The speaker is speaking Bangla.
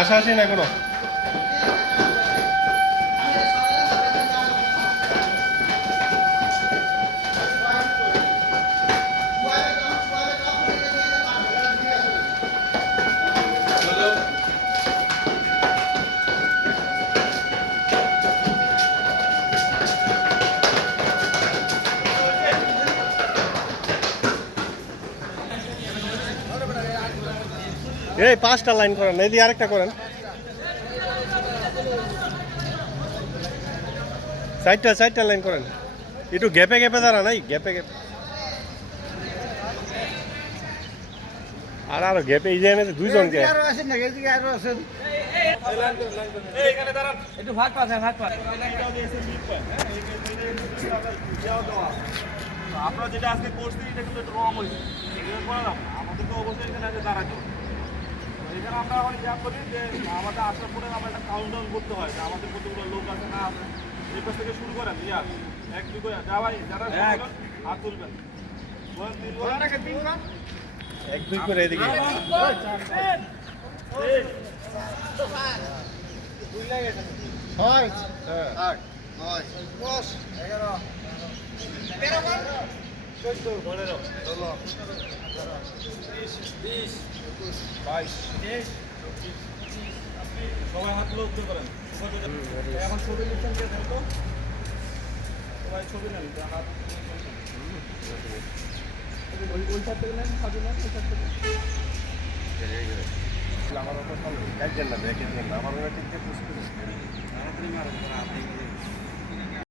হাসাহাসি না কোনো। এই 5টা লাইন করেন, এই দিয়ে আরেকটা করেন। 4টা লাইন করেন, একটু গ্যাপে গ্যাপে দাঁড়া নাই, গ্যাপে গ্যাপে। আর আরো গ্যাপে এই যে দুইজনকে একটু ভাগ পাস ভাগ পাস। আপনারা যেটা আজকে করছি এটা কিন্তু একটু রং হয়েছে, এগুলো করা যাবে না। আমাদেরকে অবশ্যই এখানে এসে দাঁড়াতে হবে। এখানে আমরা এখন ইয়া করি যে আমাদের আসার পরে আমরা একটা কাউন্টডাউন করতে হয় যে আমাদের কতগুলো লোক আছে না আছে। এই পাশ থেকে শুরু করেন, ইয়া 1 2 করে যা ভাই যারা হাত তুলবেন, 1 1 2 করে এদিকে। সবাই হাত তুলে উত্তর করেন। এখন ছবি নিচ্ছেন কে দেখো, সবাই ছবি নেন হাত। ওই সাইড থেকে নেন, সাজু নেন, ওই সাইড থেকে। আমার কথা দেখেন না, আমার ঠিক